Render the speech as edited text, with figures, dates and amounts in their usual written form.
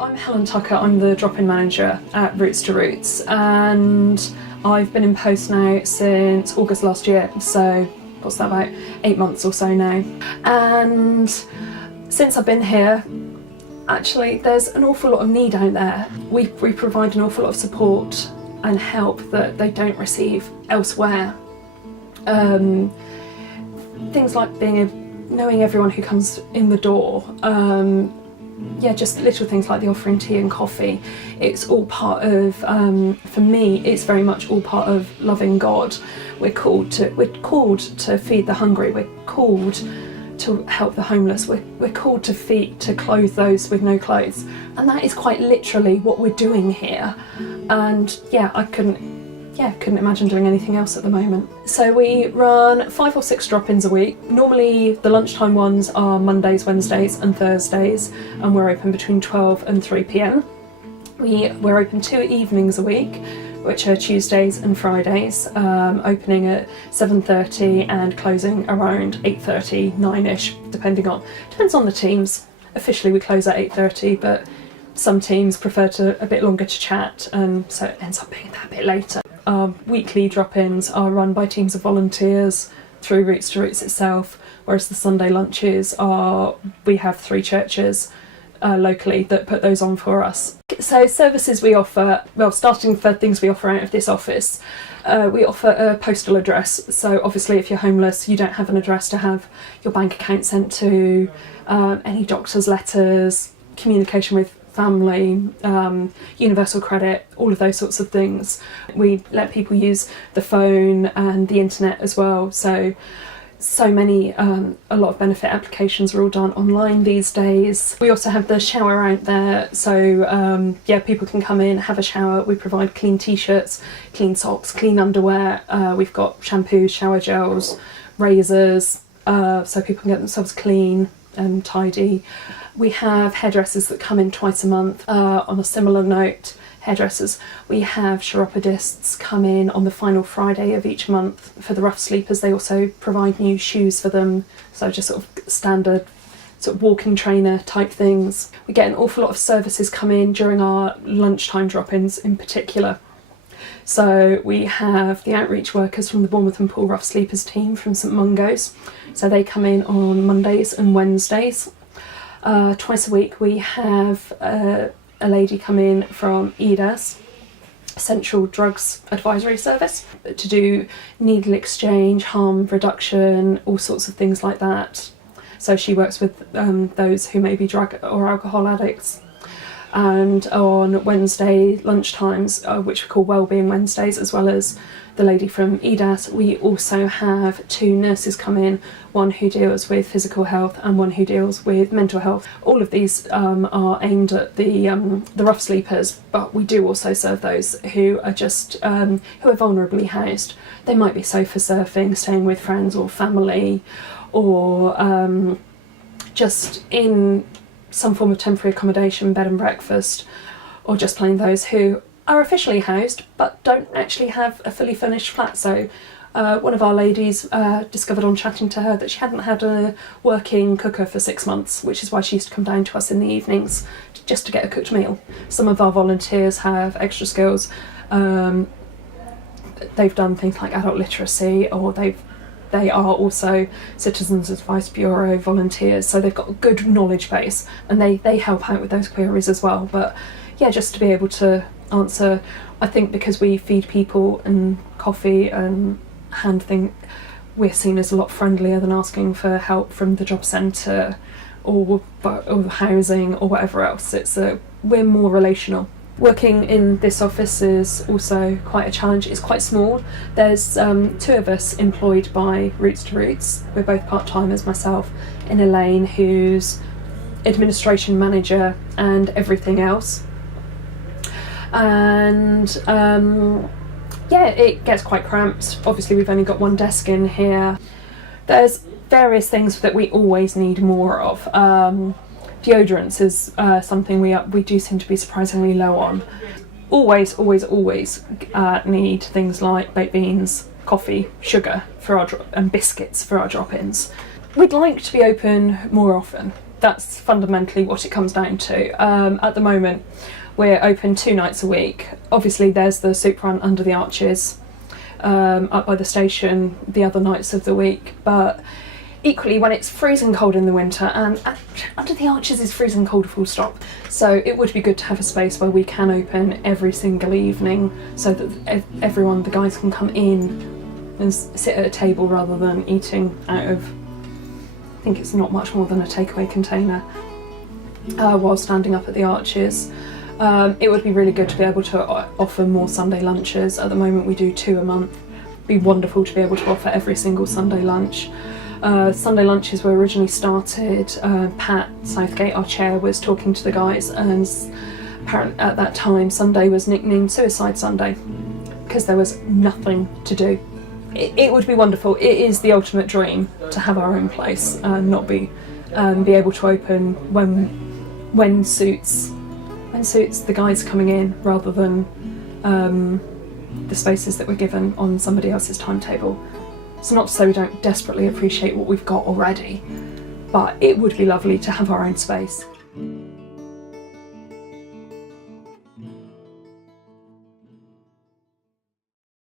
I'm Helen Tucker, I'm the drop-in manager at Roots to Roots, and I've been in post now since August last year, so what's that, about 8 months or so now. And since I've been here, actually there's an awful lot of need out there. We provide an awful lot of support and help that they don't receive elsewhere. Things like knowing everyone who comes in the door, just little things like the offering tea and coffee. It's all part of, for me, it's very much all part of loving God. We're called to feed the hungry. We're called to help the homeless. We're called to clothe those with no clothes, and that is quite literally what we're doing here. And I couldn't imagine doing anything else at the moment. So we run 5 or 6 drop-ins a week. Normally the lunchtime ones are Mondays, Wednesdays and Thursdays, and we're open between 12 and 3 p.m. We're open 2 evenings a week, which are Tuesdays and Fridays, opening at 7:30 and closing around 8:30, 9ish, depends on the teams. Officially we close at 8:30, but some teams prefer a bit longer to chat, and so it ends up being that bit later. Weekly drop-ins are run by teams of volunteers through Roots to Roots itself, whereas the Sunday lunches we have 3 churches locally that put those on for us. So services we offer, starting for things we offer out of this office, we offer a postal address. So obviously if you're homeless, you don't have an address to have your bank account sent to, any doctor's letters, communication with family, universal credit, all of those sorts of things. We let people use the phone and the internet as well, so many, a lot of benefit applications are all done online these days. We also have the shower out there, so people can come in, have a shower. We provide clean t-shirts, clean socks, clean underwear. We've got shampoos, shower gels, razors, so people can get themselves clean and tidy. We have hairdressers that come in twice a month. On a similar note, hairdressers, we have chiropodists come in on the final Friday of each month. For the rough sleepers, they also provide new shoes for them, so just sort of standard sort of walking trainer type things. We get an awful lot of services come in during our lunchtime drop-ins in particular. So we have the outreach workers from the Bournemouth and Poole Rough Sleepers team from St Mungo's. So they come in on Mondays and Wednesdays. Twice a week we have a lady come in from EDAS, Central Drugs Advisory Service, to do needle exchange, harm reduction, all sorts of things like that. So she works with those who may be drug or alcohol addicts. And on Wednesday lunchtimes, which we call Wellbeing Wednesdays, as well as the lady from EDAS, we also have 2 nurses come in, one who deals with physical health and one who deals with mental health. All of these are aimed at the rough sleepers, but we do also serve those who are just who are vulnerably housed. They might be sofa surfing, staying with friends or family, or just in some form of temporary accommodation, bed and breakfast, or just plain those who are officially housed but don't actually have a fully furnished flat. So one of our ladies discovered on chatting to her that she hadn't had a working cooker for 6 months, which is why she used to come down to us in the evenings just to get a cooked meal. Some of our volunteers have extra skills. They've done things like adult literacy, or they are also Citizens Advice Bureau volunteers, so they've got a good knowledge base, and they help out with those queries as well. But just to be able to answer, I think because we feed people and coffee and hand thing, we're seen as a lot friendlier than asking for help from the job centre or housing or whatever else. We're more relational. Working in this office is also quite a challenge. It's quite small. There's 2 of us employed by Roots to Roots. We're both part-timers, myself and Elaine, who's administration manager and everything else. And it gets quite cramped. Obviously we've only got 1 desk in here. There's various things that we always need more of. Deodorants is something we do seem to be surprisingly low on. Always need things like baked beans, coffee, sugar and biscuits for our drop-ins. We'd like to be open more often. that's fundamentally what it comes down to. At the moment, we're open 2 nights a week. Obviously, there's the soup run under the arches, up by the station the other nights of the week, but equally when it's freezing cold in the winter, and under the arches is freezing cold full stop, so it would be good to have a space where we can open every single evening so that everyone, the guys, can come in and sit at a table rather than eating out of, I think it's not much more than a takeaway container, while standing up at the arches. It would be really good to be able to offer more Sunday lunches. At the moment we do 2 a month. It'd be wonderful to be able to offer every single Sunday lunch. Sunday lunches were originally started, Pat Southgate, our chair, was talking to the guys, and apparently at that time Sunday was nicknamed Suicide Sunday because there was nothing to do. It would be wonderful. It is the ultimate dream to have our own place and not be able to open when suits the guys coming in, rather than the spaces that we're given on somebody else's timetable. It's not to say we don't desperately appreciate what we've got already, but it would be lovely to have our own space.